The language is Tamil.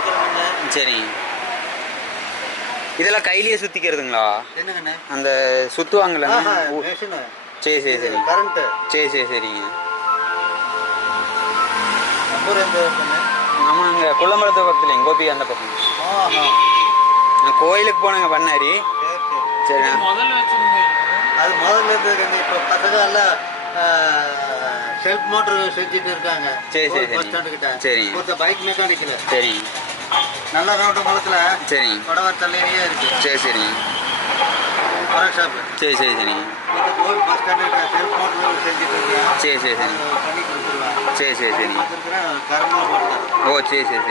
இருக்கிறோங்கண்ணே. சரிங்க. இதெல்லாம் கையிலேயே சுற்றிக்கிறதுங்களா? என்னங்கண்ணே? அந்த சுற்றுவாங்கல்ல. மிஷினு. சரி சரி சரி. கரண்ட்டு. சரி சரி சரிங்க. நம்பர் எந்த இருக்குண்ணே? ஆமாம், அங்கே குள்ளம்பலத்து பக்கத்தில் கோபி அந்த பக்கம். ஆஹா. நான் கோயிலுக்கு போனேங்க பண்ணாரி. சரி சரி. அது முதல்ல இருந்ததுங்க. இப்போ பசங்க எல்லாம் செல்ஃப் மோட்டர் செஞ்சுட்டு இருக்காங்க. சரி சரி பஸ் சரி. ஸ்டாண்டு கிட்ட. சரிங்க. ஒருத்தர் பைக் மெக்கானிக்கில். சரிங்க. நல்ல ரோட்டு மூலத்தில். சரிங்க. கொடவர் தள்ளியே இருக்கு. சரி சரிங்க. Work shop. சரி சரி சரிங்க. இந்த கோவில் பஸ் ஸ்டாண்டு செல்ஃப் மோட்டர் செஞ்சுட்டு இருக்கேன். சரி சரி சரி. பண்ணி கொடுத்துருவேன். சரி சரி சரிங்க. கரண்டில் போட்டு. ஓ சரி சரி சரி.